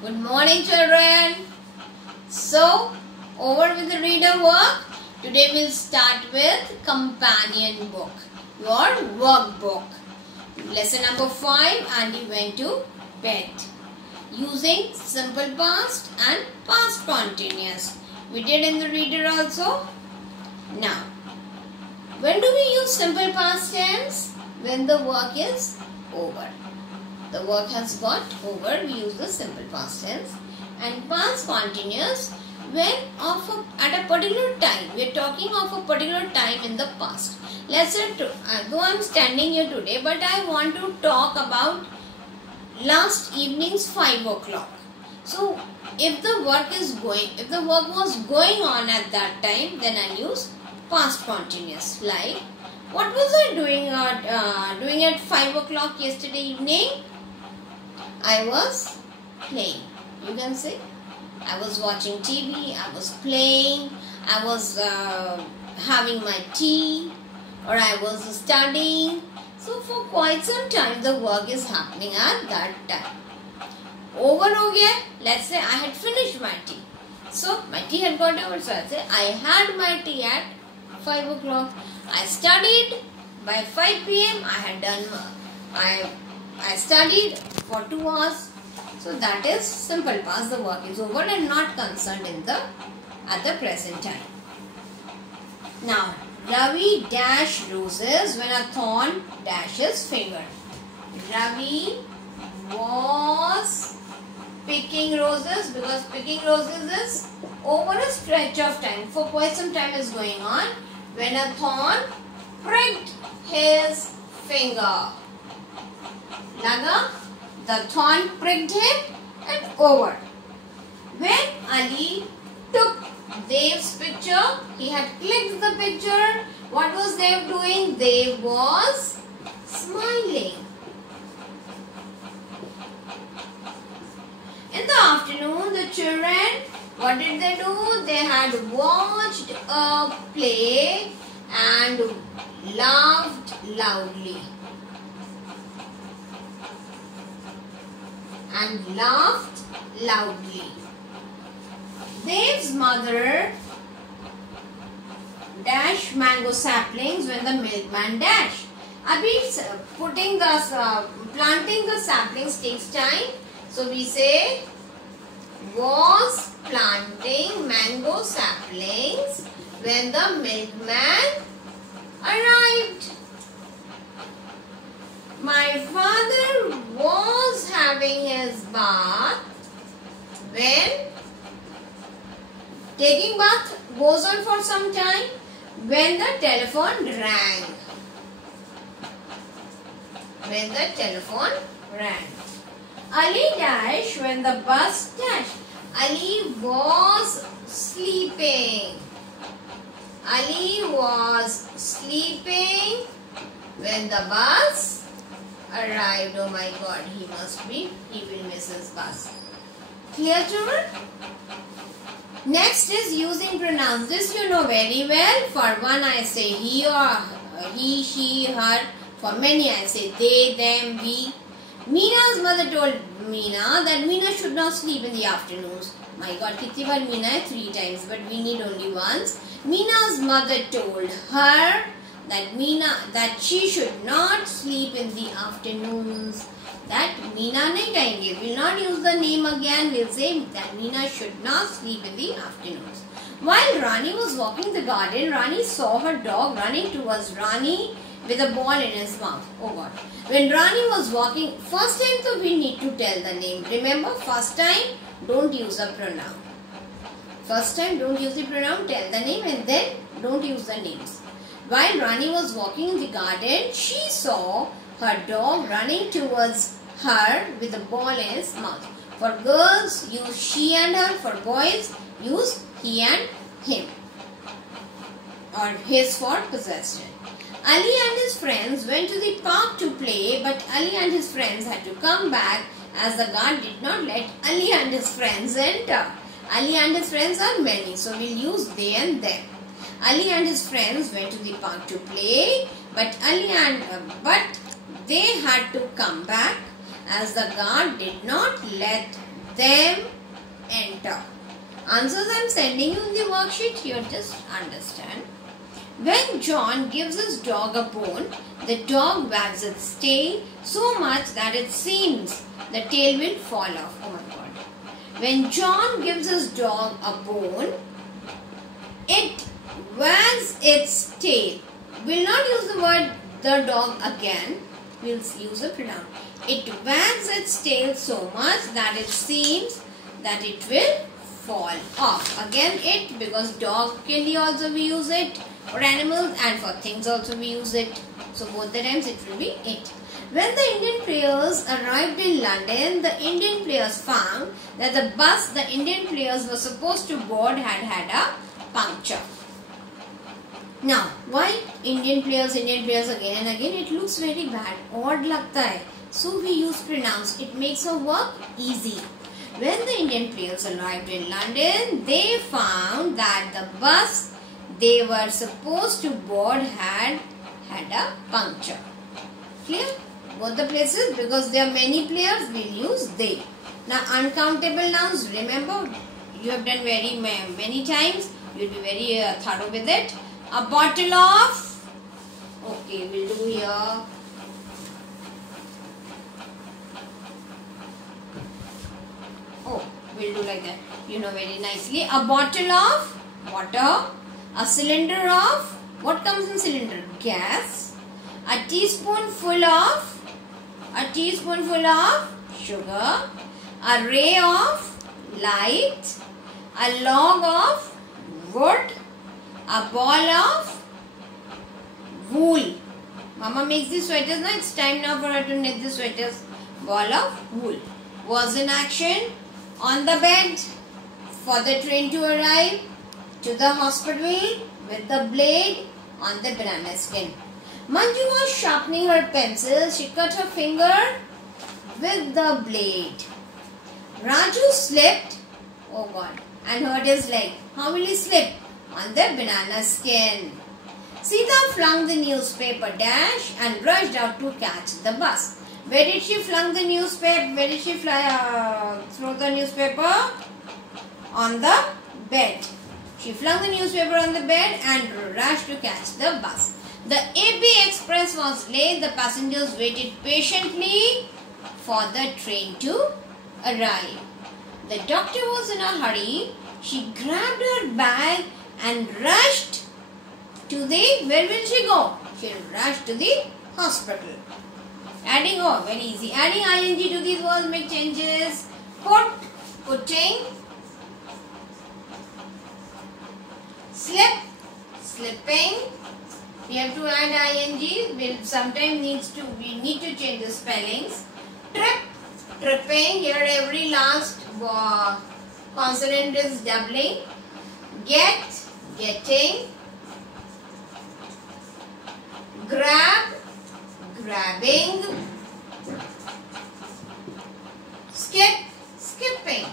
Good morning, children. So, over with the reader work. Today we'll start with companion book, your workbook. Lesson number 5, and he went to bed. Using simple past and past continuous. We did in the reader also. Now, when do we use simple past tense? When the work is over. The work has got over, we use the simple past tense. And past continuous, when at a particular time, we are talking of a particular time in the past. Let's say, though I am standing here today, but I want to talk about last evening's 5 o'clock. So, if the work was going on at that time, then I use past continuous. Like, what was I doing at 5 o'clock yesterday evening? I was playing. You can say, I was watching TV, I was playing, I was having my tea, or I was studying. So for quite some time the work is happening at that time. Over ho gaya, let's say I had finished my tea. So my tea had got over, so I'd say I had my tea at 5 o'clock. I studied by 5 p.m. I studied for 2 hours. So that is simple past. The work is over and not concerned at the present time. Now, Ravi dashed roses when a thorn dashed his finger. Ravi was picking roses, because picking roses is over a stretch of time. For quite some time is going on when a thorn pricked his finger. Laga, the thorn pricked him and over. When Ali took Dev's picture, he had clicked the picture. What was Dev doing? Dev was smiling. In the afternoon, the children, what did they do? They had watched a play and laughed loudly. Dev's mother dashed mango saplings when the milkman dashed. Planting the saplings takes time. So we say was planting mango saplings when the milkman arrived. My father was having his bath when taking bath goes on for some time when the telephone rang. Ali dashed when the bus dashed. Ali was sleeping. When the bus arrived. Oh my God, he will miss his bus. Clear, children? Next is using pronouns. This you know very well. For one I say he or he, she, her. For many I say they, them, we. Meena's mother told Meena that Meena should not sleep in the afternoons. My God, kitni baar Meena hai? 3 times, but we need only once. Meena's mother told her that she should not sleep in the afternoons. That Meena nahi kahenge. We'll not use the name again. We'll say that Meena should not sleep in the afternoons. While Rani was walking the garden, Rani saw her dog running towards Rani with a ball in his mouth. Oh God. When Rani was walking, first time so we need to tell the name. Remember, first time don't use a pronoun. First time don't use the pronoun, tell the name and then don't use the names. While Rani was walking in the garden, she saw her dog running towards her with a ball in his mouth. For girls, use she and her. For boys, use he and him. Or his for possession. Ali and his friends went to the park to play, but Ali and his friends had to come back as the guard did not let Ali and his friends enter. Ali and his friends are many, so we'll use they and them. Ali and his friends went to the park to play, but they had to come back as the guard did not let them enter. Answers I am sending you in the worksheet. Here just understand. When John gives his dog a bone, the dog wags its tail so much that it seems the tail will fall off. Oh my God. When John gives his dog a bone, it wags its tail. We'll not use the word the dog again. We'll use a pronoun. It wags its tail so much that it seems that it will fall off. Again it, because dog can also we use it for animals and for things also we use it. So both the times it will be it. When the Indian players arrived in London, the Indian players found that the bus the Indian players were supposed to board had a puncture. Now, why Indian players again and again? It looks very bad, odd लगता है. So we use pronouns. It makes our work easy. When the Indian players arrived in London, they found that the bus they were supposed to board had a puncture. Clear? Both the places, because there are many players, we'll use they. Now, uncountable nouns, remember, you have done very many times. You'll be very thorough with it. A bottle of, okay, we'll do here. Oh, we'll do like that. You know very nicely. A bottle of water. A cylinder of, what comes in cylinder? Gas. A teaspoonful of sugar. A ray of light. A log of wood. A ball of wool. Mama makes the sweaters now. It's time now for her to knit the sweaters. Ball of wool. Was in action on the bed for the train to arrive to the hospital with the blade on the banana skin. Manju was sharpening her pencil. She cut her finger with the blade. Raju slipped, oh God, and hurt his leg. How will he slip? On the banana skin. Sita flung the newspaper dash and rushed out to catch the bus. Where did she flung the newspaper? Where did she throw the newspaper? On the bed. She flung the newspaper on the bed and rushed to catch the bus. The AP Express was late. The passengers waited patiently for the train to arrive. The doctor was in a hurry. She grabbed her bag and rushed to the, where will she go? She rushed to the hospital. Adding, oh, very easy. Adding ing to these words make changes. Put, putting. Slip, slipping. We have to add ing. Sometimes we need to change the spellings. Trip, tripping. Here every last consonant is doubling. Get, getting. Grab, grabbing. Skip, skipping.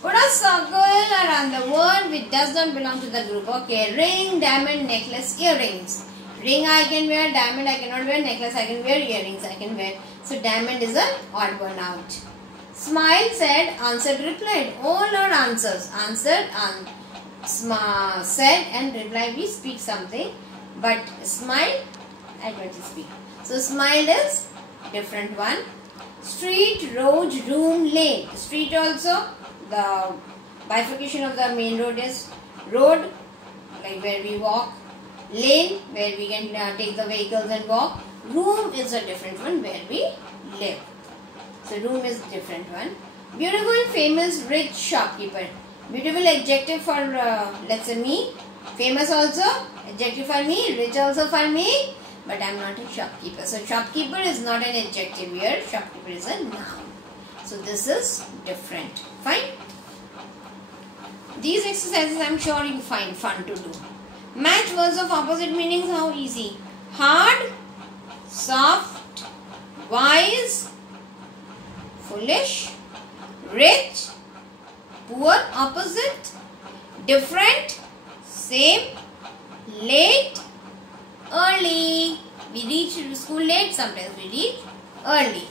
Put a circle around the word which does not belong to the group. Okay, ring, diamond, necklace, earrings. Ring I can wear, diamond I cannot wear, necklace I can wear, earrings I can wear. So diamond is an odd one out. Smile, said, answered, replied. All are answers. Answered, said and replied. We speak something, but smile, I don't speak. So smile is different one. Street, road, room, lane. Street also, the bifurcation of the main road is road, like where we walk. Lane, where we can take the vehicles and walk. Room is a different one, where we live. So room is different one. Beautiful, famous, rich shopkeeper. Beautiful adjective for let's say me. Famous also adjective for me. Rich also for me. But I am not a shopkeeper. So shopkeeper is not an adjective here. Shopkeeper is a noun. So this is different. Fine. These exercises I am sure you find fun to do. Match words of opposite meanings. How easy. Hard, soft, wise, foolish, rich, poor, opposite, different, same, late, early. we reach school late, sometimes we reach early.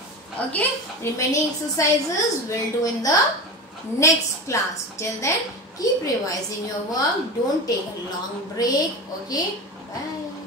Okay, remaining exercises we'll do in the next class. Till then, keep revising your work. Don't take a long break. Okay, bye.